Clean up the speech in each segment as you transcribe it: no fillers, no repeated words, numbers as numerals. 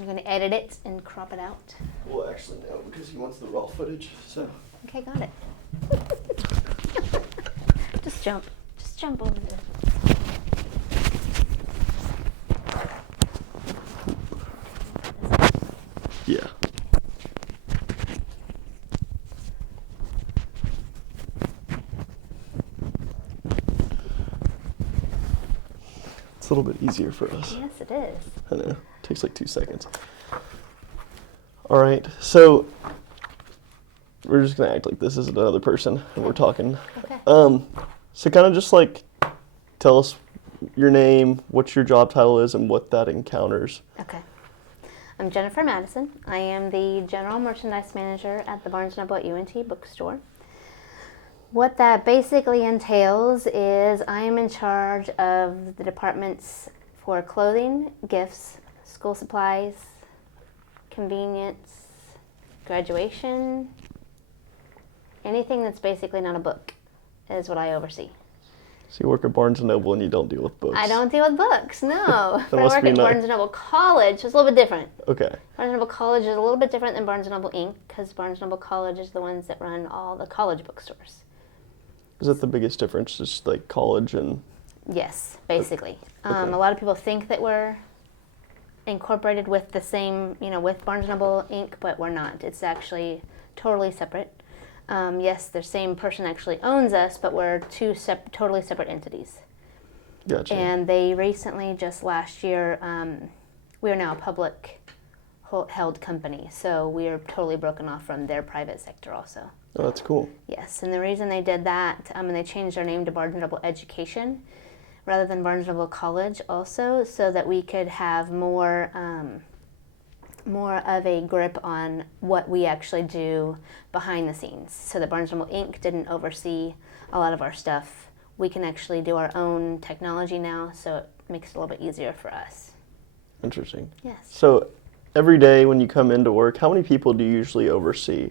You're going to edit it and crop it out? Well, actually, no, because he wants the raw footage, so. Okay, got it. Just jump over there. Yeah. It's a little bit easier for us. Yes, it is. I know. Takes like 2 seconds. All right, so we're just gonna act like this is another person and we're talking. Okay. So kind of just like tell us your name, what your job title is, and what that encounters. Okay. I'm Jennifer Madison. I am the General Merchandise Manager at the Barnes & Noble at UNT bookstore. What that basically entails is I am in charge of the departments for clothing, gifts, school supplies, convenience, graduation, anything that's basically not a book is what I oversee. So you work at Barnes & Noble and you don't deal with books? I don't deal with books, no. But I must work be at nice. Barnes & Noble College, so it's a little bit different. Okay. Barnes & Noble College is a little bit different than Barnes & Noble Inc. because Barnes & Noble College is the ones that run all the college bookstores. Is that the biggest difference, just like college and? Yes, basically. Okay. A lot of people think that we're incorporated with the same, with Barnes & Noble Inc., but we're not. It's actually totally separate. Yes, the same person actually owns us, but we're two totally separate entities. Gotcha. And they recently, just last year, we are now a public held company, so we are totally broken off from their private sector also. Oh, that's cool. Yes, and the reason they did that, and they changed their name to Barnes & Noble Education rather than Barnes & Noble College also, so that we could have more of a grip on what we actually do behind the scenes, so that Barnes & Noble Inc. didn't oversee a lot of our stuff. We can actually do our own technology now, so it makes it a little bit easier for us. Interesting. Yes. So every day when you come into work, how many people do you usually oversee?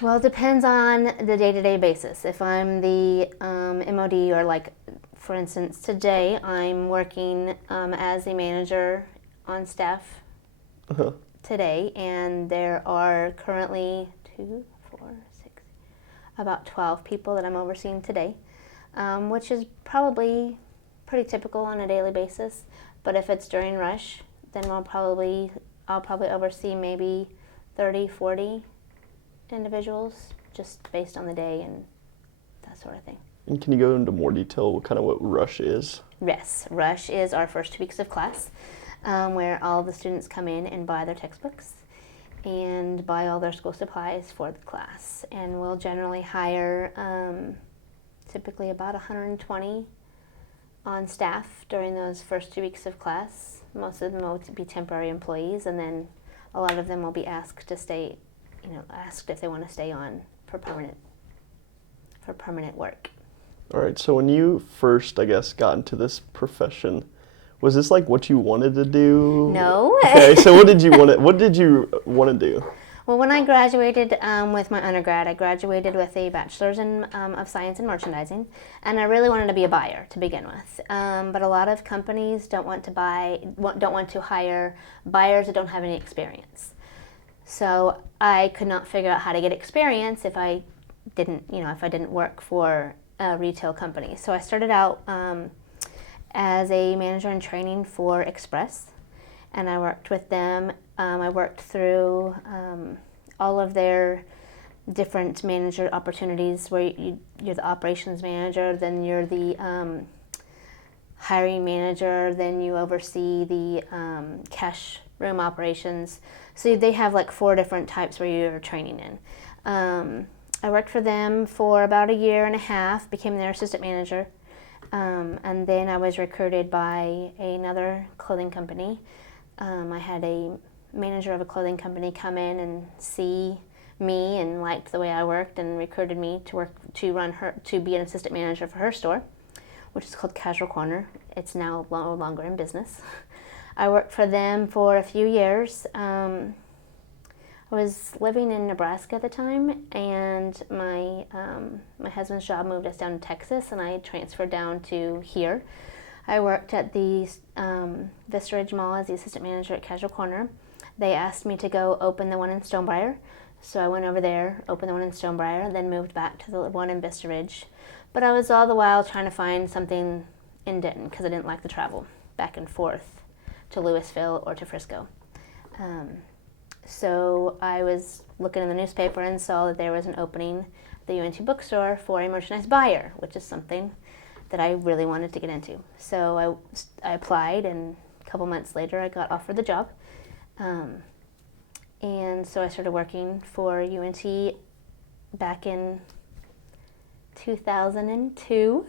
Well, it depends on the day-to-day basis. If I'm the MOD, or like, for instance, today I'm working as a manager on staff today, and there are currently about 12 people that I'm overseeing today, which is probably pretty typical on a daily basis. But if it's during rush, then I'll probably oversee maybe 30, 40 individuals, just based on the day and that sort of thing. And can you go into more detail what rush is? Yes, rush is our first 2 weeks of class, where all the students come in and buy their textbooks and buy all their school supplies for the class. And we'll generally hire typically about 120 on staff during those first 2 weeks of class. Most of them will be temporary employees, and then a lot of them will be asked to stay, asked if they want to stay on for permanent work. All right, so when you first, I guess, got into this profession, was this like what you wanted to do? No. Okay, so what did you want to do? Well, when I graduated with my undergrad, I graduated with a bachelor's of science in merchandising, and I really wanted to be a buyer to begin with. But a lot of companies don't want to hire buyers that don't have any experience. So I could not figure out how to get experience if I didn't work for a retail company. So I started out as a manager in training for Express, and I worked with them. I worked through all of their different manager opportunities, where you're the operations manager, then you're the hiring manager, then you oversee the cash room operations. So they have like 4 different types where you're training in. I worked for them for about 1.5 years, became their assistant manager, and then I was recruited by another clothing company. I had a manager of a clothing company come in and see me and liked the way I worked and recruited me to be an assistant manager for her store, which is called Casual Corner. It's now no longer in business. I worked for them for a few years. I was living in Nebraska at the time, and my husband's job moved us down to Texas, and I transferred down to here. I worked at the Vista Ridge Mall as the assistant manager at Casual Corner. They asked me to go open the one in Stonebriar, so I went over there, opened the one in Stonebriar, then moved back to the one in Vista Ridge. But I was all the while trying to find something in Denton because I didn't like the travel back and forth to Louisville or to Frisco. So I was looking in the newspaper and saw that there was an opening at the UNT bookstore for a merchandise buyer, which is something that I really wanted to get into. So I applied, and a couple months later I got offered the job. And so I started working for UNT back in 2002.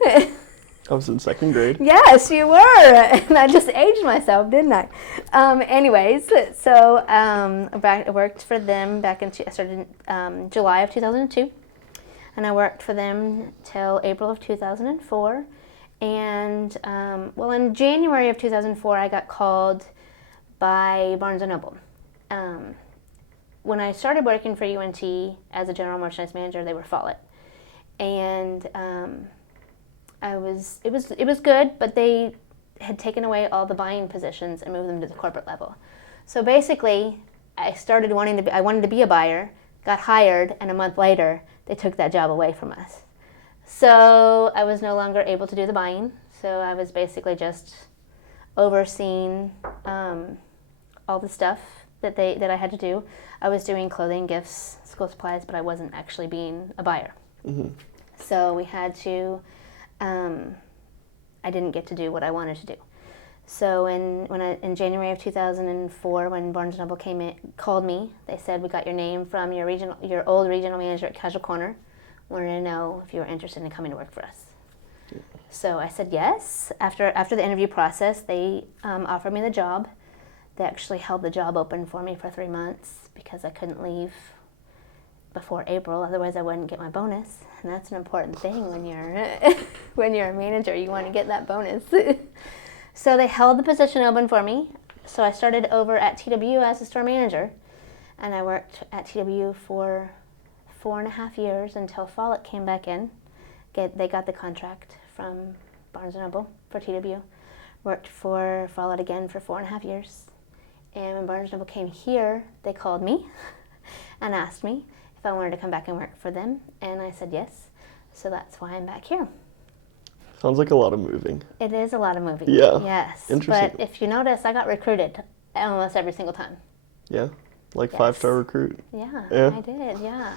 I was in 2nd grade. Yes, you were. And I just aged myself, didn't I? Anyways, so I worked for them back in, I started in July of 2002. And I worked for them till April of 2004. And, well, in January of 2004, I got called by Barnes & Noble. When I started working for UNT as a general merchandise manager, they were Follett. And it was good, but they had taken away all the buying positions and moved them to the corporate level. So basically, I wanted to be a buyer, got hired, and a month later, they took that job away from us. So I was no longer able to do the buying. So I was basically just overseeing all the stuff that I had to do. I was doing clothing, gifts, school supplies, but I wasn't actually being a buyer. Mm-hmm. So we had to. I didn't get to do what I wanted to do. So in January of 2004, when Barnes & Noble called me, they said, "We got your name from your old regional manager at Casual Corner. Wanted to know if you were interested in coming to work for us." Yeah. So I said yes. After the interview process, they offered me the job. They actually held the job open for me for 3 months because I couldn't leave before April, otherwise I wouldn't get my bonus. And that's an important thing when you're when you're a manager. You want to get that bonus. So they held the position open for me. So I started over at TW as a store manager, and I worked at TW for 4.5 years until Follett came back in. They got the contract from Barnes & Noble for TW. Worked for Follett again for 4.5 years. And when Barnes & Noble came here, they called me and asked me if I wanted to come back and work for them. And I said yes. So that's why I'm back here. Sounds like a lot of moving. It is a lot of moving. Yeah. Yes. Interesting. But if you notice, I got recruited almost every single time. Yeah? Like Yes. 5-star recruit? Yeah, Yeah. I did, yeah.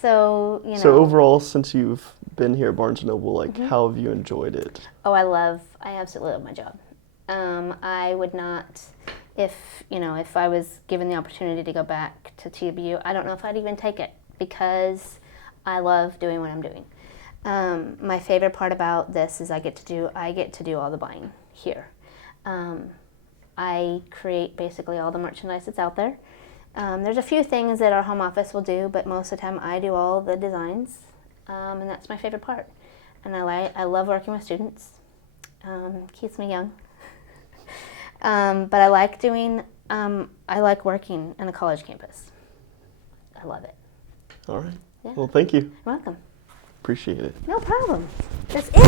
So, So overall, since you've been here at Barnes & Noble, like, how have you enjoyed it? Oh, I absolutely love my job. I would not, if I was given the opportunity to go back to TW, I don't know if I'd even take it because I love doing what I'm doing. My favorite part about this is I get to do all the buying here. I create basically all the merchandise that's out there. There's a few things that our home office will do, but most of the time I do all the designs, and that's my favorite part. And I love working with students. Keeps me young. But I like working in a college campus. I love it. All right. Yeah. Well, thank you. You're welcome. Appreciate it. No problem. That's it. Oh,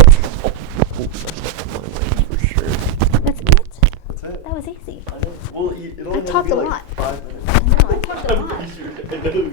that's my language for sure. That's it. That's it. That was easy. Well, it only I had to talked be a like lot. 5 minutes. I know, I talked a lot. I know.